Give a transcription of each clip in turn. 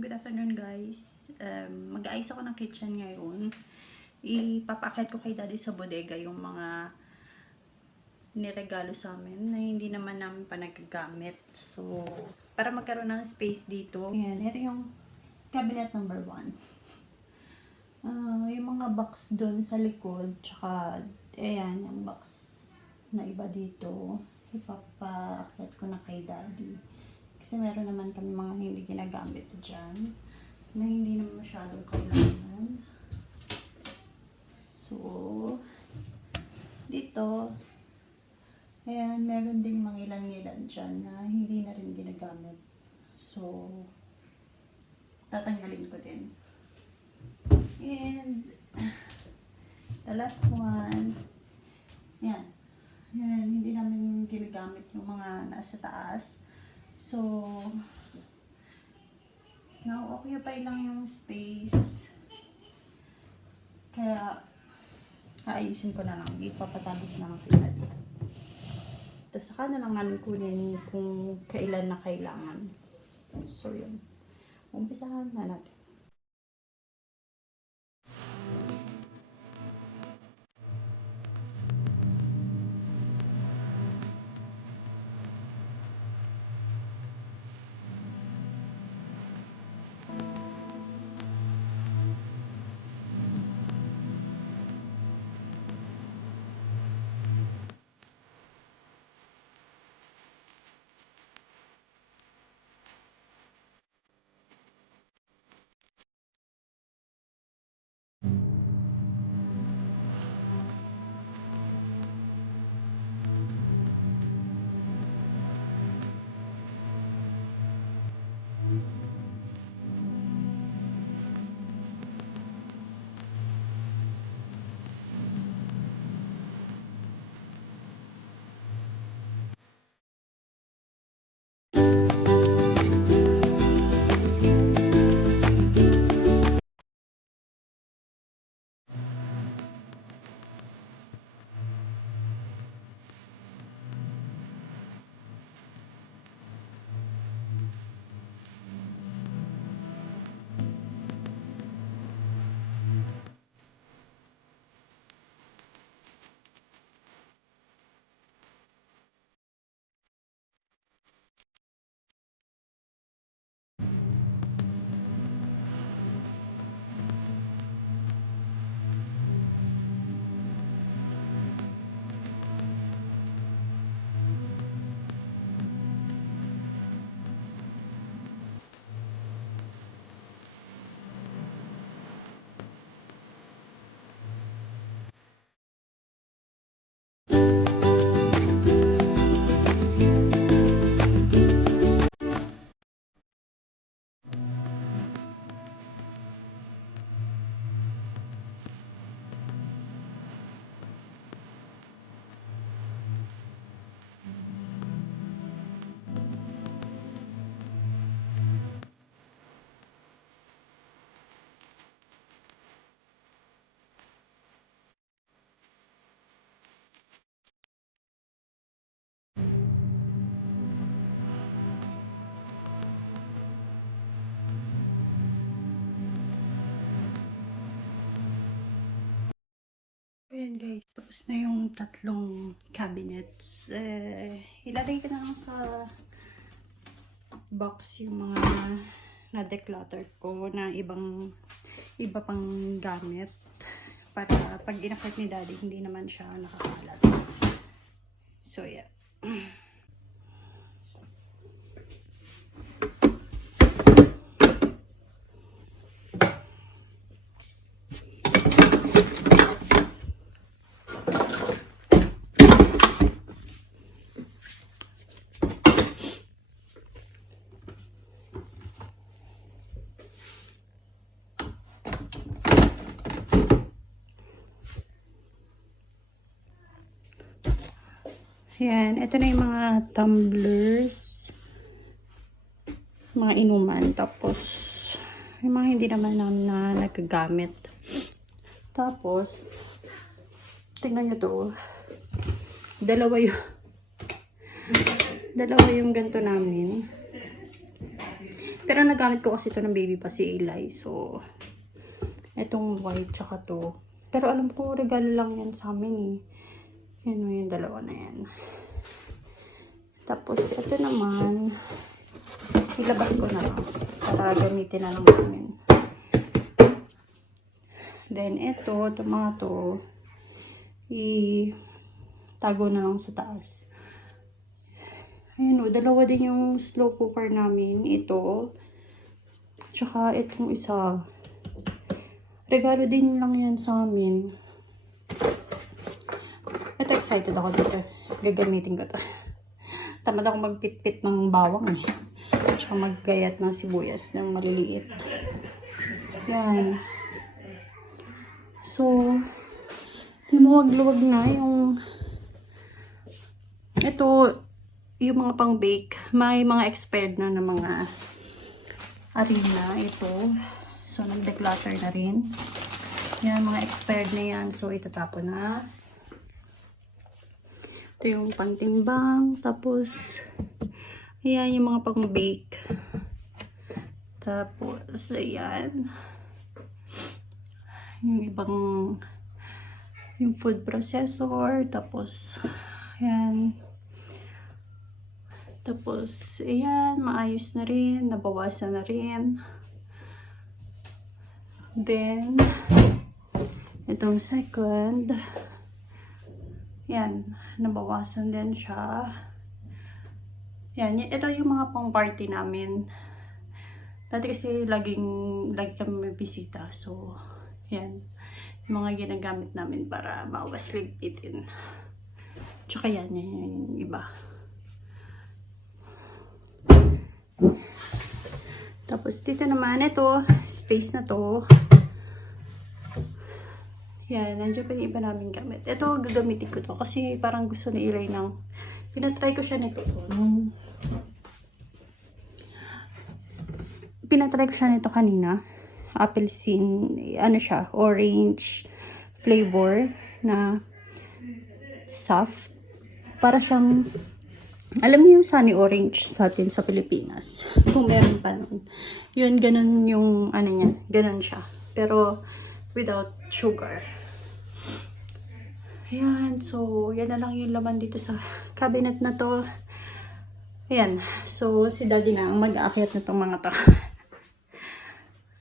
Good afternoon guys. Mag-aayos ako ng kitchen ngayon. Ipapakit ko kay daddy sa bodega yung mga niregalo sa amin na hindi naman namin pa nagagamit. So, para magkaroon ng space dito. Ayan, ito yung cabinet number 1. Yung mga box doon sa likod, tsaka ayan, yung box na iba dito. Ipapakit ko na kay daddy. Kasi meron naman kami mga hindi ginagamit dyan na hindi naman masyadong kailangan. So, dito, ayan, meron ding mga ilan-ilan dyan na hindi na rin ginagamit. So, tatanggalin ko din. And, the last one, yan. Yan, hindi namin ginagamit yung mga nasa taas. So, na-occupy lang yung space. Kaya, aayusin ko na lang. Ipapatapos na lang kaya dito. Tapos, saka na lang namin kunin kung kailan na kailangan. So, yun. Umpisahan na natin. Ayan guys, tapos na yung tatlong cabinets. Ilalagay ko na lang sa box yung mga na-declutter ko na iba pang gamit. Para pag inakit ni daddy, hindi naman siya nakakalat. So yeah. Yan, ito na yung mga tumblers, mga inuman, tapos yung mga hindi naman namin na nagagamit. Tapos, tingnan nyo to, dalawa yung ganito namin. Pero nagamit ko kasi ito ng baby pa si Eli. So, itong white tsaka to. Pero alam ko, regalo lang yan sa amin eh. Yan o, yung dalawa na yan. Tapos, ito naman, ilabas ko na lang. Para gamitin na lang namin. Then, ito mga to, itago na lang sa taas. Ayan o, dalawa din yung slow cooker namin. Ito, tsaka itong isa. Regalo din lang yan sa amin. Ito, excited ako dito. Gagamitin ko to. Tamad ako magpitpit ng bawang eh. Tsaka maggayat ng sibuyas ng maliliit. Yan. So, lumuwag-luwag na yung ito, yung mga pang-bake. May mga expired na mga harina. Ito. So, nag-declutter na rin. Yan, mga expired na yan. So, itatapon na. Ito yung pangtimbang. Tapos, ayan yung mga pang-bake. Tapos, ayan. Yung ibang, yung food processor. Tapos, ayan. Tapos, ayan, maayos na rin. Nabawasan na rin. Then, itong second, yan, nabawasan din siya. Yan, ito yung mga pang party namin. Dati kasi lagi kami may bisita. So, yan, yung mga ginagamit namin para mawas ligpitin. Tsaka yan yung iba. Tapos dito naman, ito, space na to. Yan, nandiyan pa yung iba namin gamit. Ito, gagamitin ko to kasi parang gusto ni Eli ng, pinatry ko siya nito. Pinatry ko siya nito kanina. Applesin, ano siya, orange flavor na soft. Para siyang, alam niyo yung sunny orange sa atin sa Pilipinas. Kung meron pa nun. Yun, ganun yung, ano niya, ganun siya. Pero, without sugar. Ayan, so, yan na lang yung laman dito sa cabinet na to. Ayan, so, si daddy na ang mag-aakyat na tong mga to.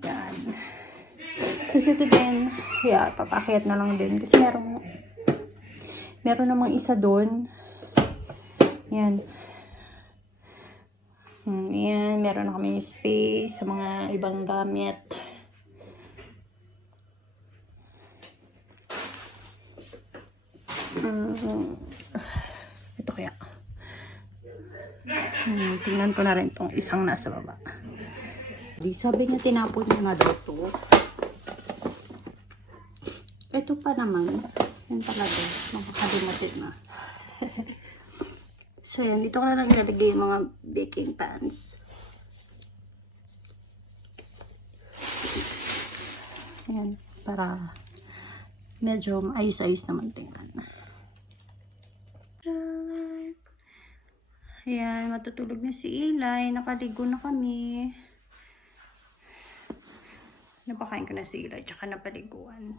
Ayan. Kasi ito din, yeah, papaakyat na lang din. Kasi meron namang isa doon. Ayan. Ayan, meron na kami space sa mga ibang gamit. Ito kaya. Tingnan ko na rin itong isang nasa baba. Di sabi niya tinapon niya nga daw ito. Ito pa naman. Yan talaga. Makakalimutin na. So yan, dito ko na lang ilalagay yung mga baking pans. Ayan, para medyo ayos-ayos naman tingnan. Ayan, matutulog na si Eli. Nakaligo na kami. Napakain ko na si Eli, tsaka napaliguan.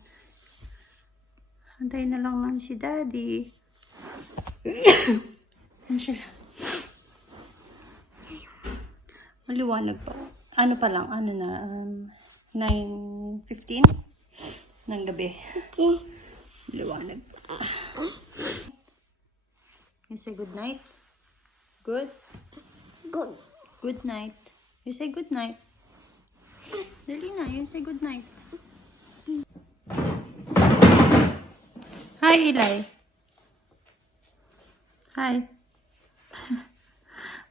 Antayin na lang namin si Daddy. Ano siya? Maliwanag pa. Ano pa lang? Ano na? 9:15 ng gabi. Maliwanag pa. You say good night? Good? Good. Good night. You say good night. Dali na, you say good night. Hi, Eli. Hi.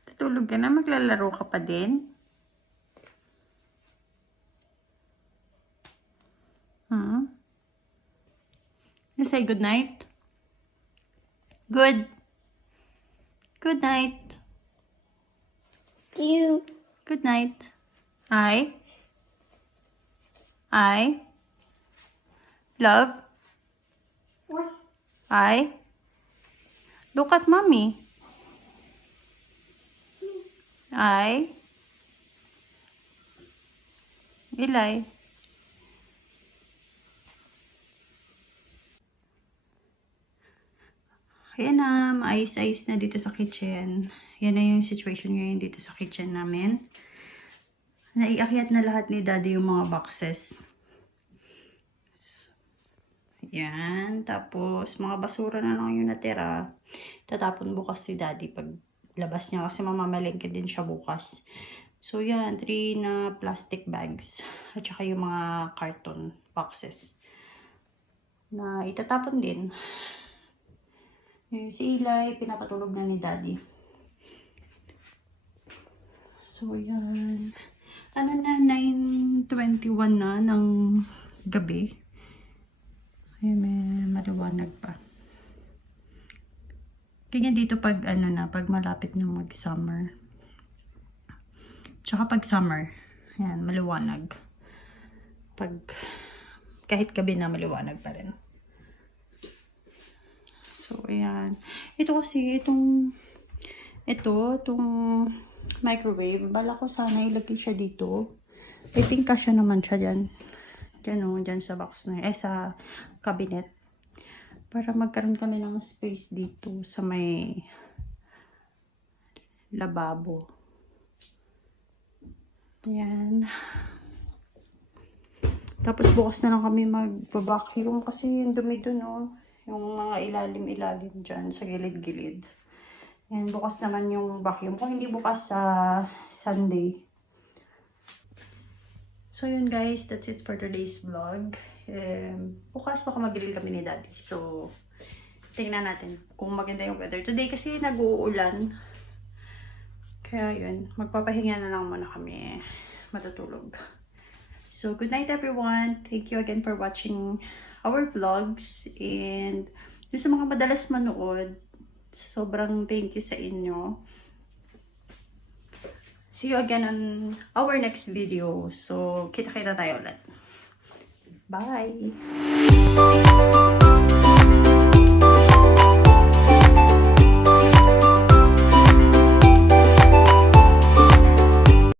Tutulog ka na? Maglalaro ka pa din? You say good night? Good. Good night. You. Good night. I love. What? I look at mommy. I Eli. Ayan na, maayos-ayos na dito sa kitchen. Yan na yung situation ngayon dito sa kitchen namin. Naiakyat na lahat ni Daddy yung mga boxes. So, yan. Tapos, mga basura na lang yung natira. Tatapon bukas si Daddy pag labas niya kasi mamamalengke din siya bukas. So, yan. 3 na plastic bags. At saka yung mga carton boxes. Na itatapon din. Yung si Eli, pinapatulog na ni Daddy. So, yan. Ano na, 9:21 na ng gabi. Ay, may maliwanag pa. Ganyan dito pag, pag malapit na mag-summer. Tsaka pag summer, yan, maliwanag. Pag, kahit gabi na maliwanag pa rin. So, ayan. Ito kasi, itong microwave. Bala ko sana ilagay siya dito. I think kasya naman siya dyan. Dyan sa box na, sa cabinet. Para magkaroon kami ng space dito sa may lababo. Ayan. Tapos bukas na lang kami mag-vacuum kasi yung dumi dun, oh. Yung mga ilalim-ilalim dyan sa gilid-gilid. And bukas naman yung vacuum. Kung hindi bukas sa Sunday. So yun guys, that's it for today's vlog. Bukas baka mag-grill kami ni Daddy. So, tingnan natin kung maganda yung weather today kasi nag-uulan. Kaya yun, magpapahinga na lang muna kami matutulog. So, good night everyone. Thank you again for watching our vlogs. And sa mga madalas manood, sobrang thank you sa inyo. See you again on our next video. So, kita-kita tayo ulit. Bye!